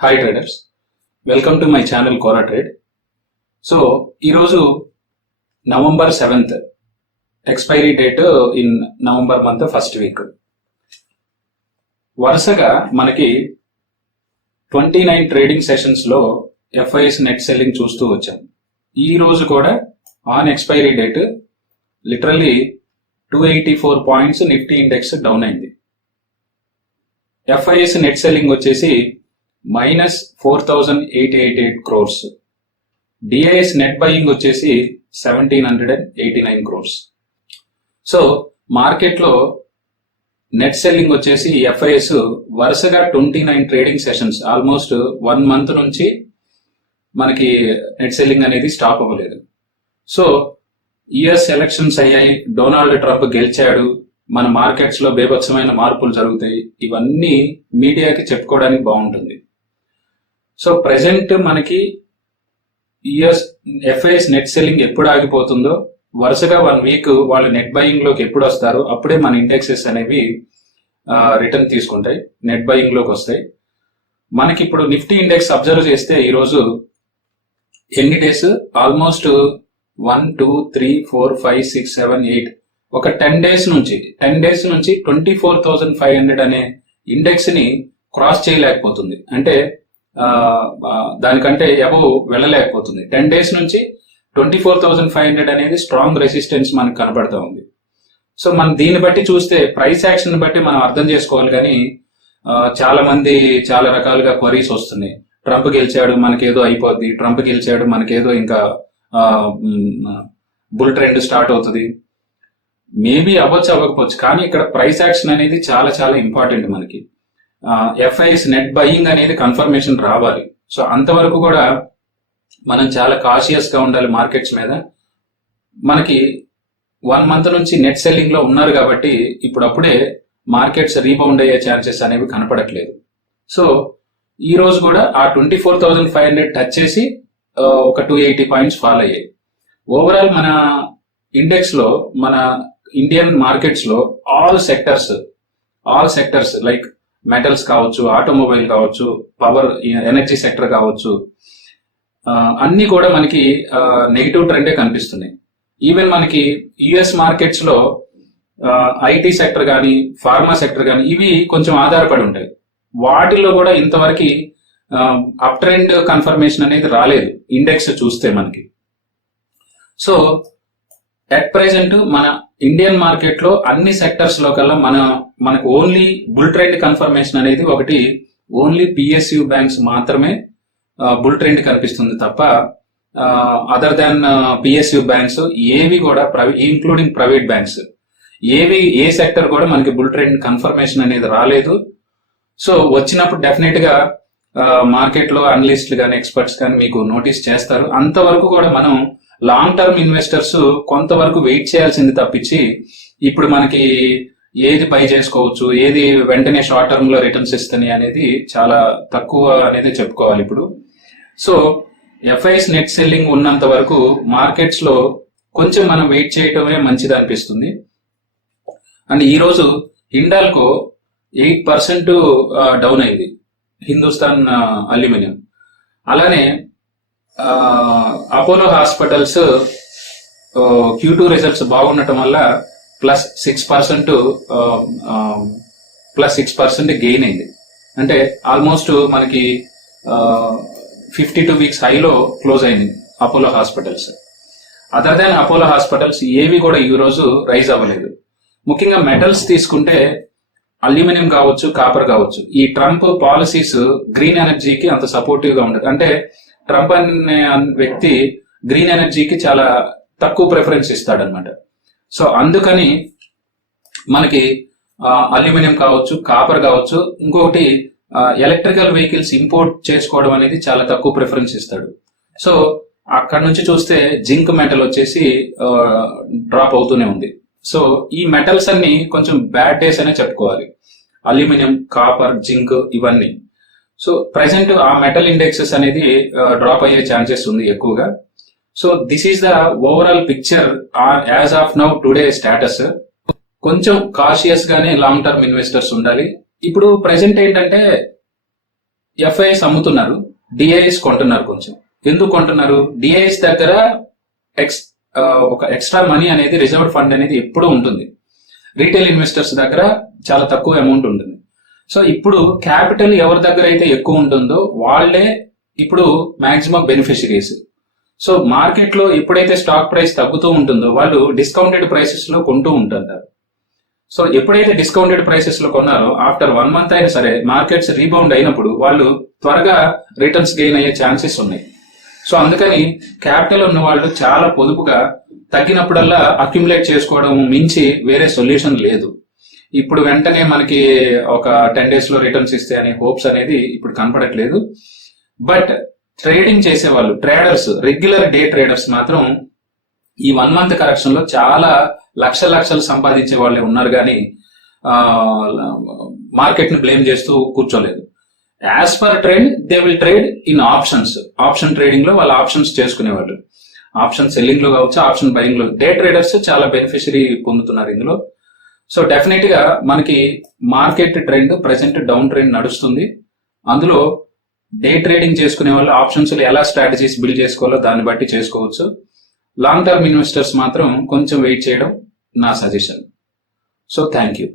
Hi traders, welcome to my channel Kora trade. So ఈరోజు November 7th expiry date in November month first week. వరుసగా మనకి 29 trading sessions లో FIs net selling చూస్తూ వచ్చాం. ఈ రోజు కూడా on expiry date literally 284 points Nifty index down అయింది. ఎఫ్ఐఎస్ నెట్ సెల్లింగ్ వచ్చేసి -4,888 crores. డిఐఎస్ నెట్ బయింగ్ వచ్చేసి 1,789 crores. సో మార్కెట్లో నెట్ సెల్లింగ్ వచ్చేసి ఎఫ్ఐఎస్ వరుసగా 29 ట్రేడింగ్ సెషన్స్, ఆల్మోస్ట్ 1 month నుంచి మనకి నెట్ సెల్లింగ్ అనేది స్టాప్ అవ్వలేదు. సో యుఎస్ ఎలక్షన్స్ అయ్యాయి, డొనాల్డ్ ట్రంప్ గెలిచాడు, మన మార్కెట్స్ లో బేభత్సమైన మార్పులు జరుగుతాయి, ఇవన్నీ మీడియాకి చెప్పుకోవడానికి బాగుంటుంది. సో ప్రెసెంట్ మనకి యుఎస్ ఎఫ్ఐఎస్ నెట్ సెల్లింగ్ ఎప్పుడు ఆగిపోతుందో, వరుసగా 1 week వాళ్ళు నెట్ బయింగ్ లోకి ఎప్పుడు వస్తారో అప్పుడే మన ఇండెక్సెస్ అనేవి రిటర్న్ తీసుకుంటాయి, నెట్ బయింగ్ లోకి వస్తాయి. మనకి ఇప్పుడు నిఫ్టీ ఇండెక్స్ అబ్జర్వ్ చేస్తే ఈరోజు ఎన్ని డేస్, ఆల్మోస్ట్ 1 2 3 4 5 6 7 8 ఒక 10 days నుంచి 24,500 అనే ఇండెక్స్ ని క్రాస్ చేయలేకపోతుంది. అంటే దానికంటే అబోవ్ వెళ్ళలేకపోతుంది. 10 days నుంచి 24,500 అనేది స్ట్రాంగ్ రెసిస్టెన్స్ మనకు కనబడతా ఉంది. సో మనం దీన్ని బట్టి చూస్తే ప్రైస్ యాక్షన్ బట్టి మనం అర్థం చేసుకోవాలి. కానీ చాలా మంది చాలా రకాలుగా క్వరీస్ వస్తున్నాయి. ట్రంప్ గెలిచాడు మనకేదో అయిపోద్ది, ట్రంప్ గెలిచాడు మనకేదో ఇంకా బుల్ ట్రెండ్ స్టార్ట్ అవుతుంది. మేబీ అవ్వచ్చు, అవ్వకపోవచ్చు, కానీ ఇక్కడ ప్రైస్ యాక్షన్ అనేది చాలా చాలా ఇంపార్టెంట్. మనకి ఎఫ్ఐఎస్ నెట్ బయింగ్ అనేది కన్ఫర్మేషన్ రావాలి. సో అంతవరకు కూడా మనం చాలా కాషియస్ గా ఉండాలి మార్కెట్స్ మీద. మనకి 1 month నుంచి నెట్ సెల్లింగ్ లో ఉన్నారు కాబట్టి ఇప్పుడప్పుడే మార్కెట్స్ రీబౌండ్ అయ్యే ఛాన్సెస్ అనేవి కనపడట్లేదు. సో ఈ రోజు కూడా ఆ 24,500 టచ్ చేసి ఒక 280 పాయింట్స్ ఫాల్ అయ్యాయి. ఓవరాల్ మన ఇండెక్స్ లో, మన ఇండియన్ మార్కెట్స్ లో ఆల్ సెక్టర్స్ లైక్ మెటల్స్ కావచ్చు, ఆటోమొబైల్ కావచ్చు, పవర్ ఎనర్జీ సెక్టర్ కావచ్చు, అన్ని కూడా మనకి నెగిటివ్ ట్రెండే కనిపిస్తున్నాయి. ఈవెన్ మనకి యుఎస్ మార్కెట్స్ లో ఐటీ సెక్టర్ కానీ, ఫార్మా సెక్టర్ కానీ ఇవి కొంచెం ఆధారపడి ఉంటాయి. వాటిలో కూడా ఇంతవరకు అప్ ట్రెండ్ కన్ఫర్మేషన్ అనేది రాలేదు ఇండెక్స్ చూస్తే మనకి. సో అట్ ప్రెసెంట్ మన ఇండియన్ మార్కెట్ లో అన్ని సెక్టర్స్ లో కల్లా మనకు ఓన్లీ బుల్ ట్రెండ్ కన్ఫర్మేషన్ అనేది ఒకటి, ఓన్లీ పిఎస్యు బ్యాంక్స్ మాత్రమే బుల్ ట్రెండ్ కనిపిస్తుంది తప్ప అదర్ దాన్ పిఎస్యు బ్యాంక్స్ ఏవి కూడా, ఇంక్లూడింగ్ ప్రైవేట్ బ్యాంక్స్, ఏ సెక్టర్ కూడా మనకి బుల్ ట్రెండ్ కన్ఫర్మేషన్ అనేది రాలేదు. సో వచ్చినప్పుడు డెఫినెట్ గా మార్కెట్ లో అనలిస్టులు కానీ, ఎక్స్పర్ట్స్ కానీ మీకు నోటీస్ చేస్తారు. అంతవరకు కూడా మనం లాంగ్ టర్మ్ ఇన్వెస్టర్స్ కొంతవరకు వెయిట్ చేయాల్సింది తప్పించి ఇప్పుడు మనకి ఏది బై చేసుకోవచ్చు, ఏది వెంటనే షార్ట్ టర్మ్ లో రిటర్న్స్ ఇస్తాయి అనేది చాలా తక్కువ అనేది చెప్పుకోవాలి ఇప్పుడు. సో ఎఫ్ఐఎస్ నెట్ సెల్లింగ్ ఉన్నంత వరకు మార్కెట్స్ లో కొంచెం మనం వెయిట్ చేయటమే మంచిది అనిపిస్తుంది. అండ్ ఈ రోజు హిండాల్కో 8% డౌన్ అయింది, హిందుస్థాన్ అల్యూమినియం. అలానే అపోలో హాస్పిటల్స్ Q2 రిజల్ట్స్ బాగుండటం వల్ల +6% గెయిన్ అయింది. అంటే ఆల్మోస్ట్ మనకి 52 weeks హైలో క్లోజ్ అయింది Apollo hospitals. Other than Apollo hospitals ఏవి కూడా ఈ రోజు రైజ్ అవ్వలేదు. ముఖ్యంగా మెటల్స్ తీసుకుంటే అల్యూమినియం కావచ్చు, కాపర్ కావచ్చు, ఈ ట్రంప్ పాలసీస్ గ్రీన్ ఎనర్జీకి అంత సపోర్టివ్ గా ఉండదు. అంటే ట్రంప్ అనే వ్యక్తి గ్రీన్ ఎనర్జీకి చాలా తక్కువ ప్రిఫరెన్స్ ఇస్తాడనమాట. సో అందుకని మనకి అల్యూమినియం కావచ్చు, కాపర్ కావచ్చు, ఇంకొకటి ఎలక్ట్రికల్ వెహికల్స్ ఇంపోర్ట్ చేసుకోవడం అనేది చాలా తక్కువ ప్రిఫరెన్స్ ఇస్తాడు. సో అక్కడ నుంచి చూస్తే జింక్ మెటల్ వచ్చేసి డ్రాప్ అవుతూనే ఉంది. సో ఈ మెటల్స్ అన్ని కొంచెం బ్యాడ్ డేస్ అనే చెప్పుకోవాలి, అల్యూమినియం, కాపర్, జింక్ ఇవన్నీ. సో ప్రెసెంట్ ఆ మెటల్ ఇండెక్సెస్ అనేది డ్రాప్ అయ్యే ఛాన్సెస్ ఉంది ఎక్కువగా. So this is the overall picture as of now today status. కొంచెం కాషియస్ గానే లాంగ్ టర్మ్ ఇన్వెస్టర్స్ ఉండాలి. ఇప్పుడు ప్రెసెంట్ ఏంటంటే ఎఫ్ఐఎస్ అమ్ముతున్నారు, డిఐఎస్ కొంటున్నారు. కొంచెం ఎందుకు కొంటున్నారు? డిఐఎస్ దగ్గర ఒక ఎక్స్ట్రా మనీ అనేది, రిజర్వ్డ్ ఫండ్ అనేది ఎప్పుడూ ఉంటుంది. రీటైల్ ఇన్వెస్టర్స్ దగ్గర చాలా తక్కువ అమౌంట్ ఉంటుంది. సో ఇప్పుడు క్యాపిటల్ ఎవరి దగ్గర అయితే ఎక్కువ ఉంటుందో వాళ్లే ఇప్పుడు మాక్సిమం బెనిఫిషరీస్. సో మార్కెట్ లో ఎప్పుడైతే స్టాక్ ప్రైస్ తగ్గుతూ ఉంటుందో వాళ్ళు డిస్కౌంటెడ్ ప్రైసెస్ లో కొంటూ ఉంటుంటారు. సో ఎప్పుడైతే డిస్కౌంటెడ్ ప్రైసెస్ లో కొన్నారో ఆఫ్టర్ 1 month అయినా సరే మార్కెట్స్ రీబౌండ్ అయినప్పుడు వాళ్ళు త్వరగా రిటర్న్స్ గెయిన్ అయ్యే ఛాన్సెస్ ఉన్నాయి. సో అందుకని క్యాపిటల్ ఉన్న వాళ్ళు చాలా పొదుపుగా తగ్గినప్పుడల్లా అక్యుములేట్ చేసుకోవడం మించి వేరే సొల్యూషన్ లేదు. ఇప్పుడు వెంటనే మనకి ఒక 10 days లో రిటర్న్స్ ఇస్తే అనే హోప్స్ అనేది ఇప్పుడు కనపడట్లేదు. బట్ ట్రేడింగ్ చేసే వాళ్ళు, ట్రేడర్స్, రెగ్యులర్ డే ట్రేడర్స్ మాత్రం ఈ 1 month కరెక్షన్ లో చాలా లక్షలు సంపాదించే వాళ్ళే ఉన్నారు, కానీ మార్కెట్ ని బ్లేమ్ చేస్తూ కూర్చోలేదు. As per trend they will trade in options. Option trading లో వాళ్ళ ఆప్షన్స్ చేసుకునేవాళ్ళు. ఆప్షన్ సెల్లింగ్ లో కావచ్చు, ఆప్షన్ బయింగ్ లో డే ట్రేడర్స్ చాలా బెనిఫిషరీ పొందుతున్నారు ఇందులో. సో డెఫినెట్ గా మనకి market trend present down trend నడుస్తుంది. అందులో డే ట్రేడింగ్ చేసుకునే వాళ్ళు ఆప్షన్స్ లో ఎలా స్ట్రాటజీస్ బిల్డ్ చేసుకోవాలో దాన్ని బట్టి చేసుకోవచ్చు. లాంగ్ టర్మ్ ఇన్వెస్టర్స్ మాత్రం కొంచెం వెయిట్ చేయడం నా సజెషన్. So thank you.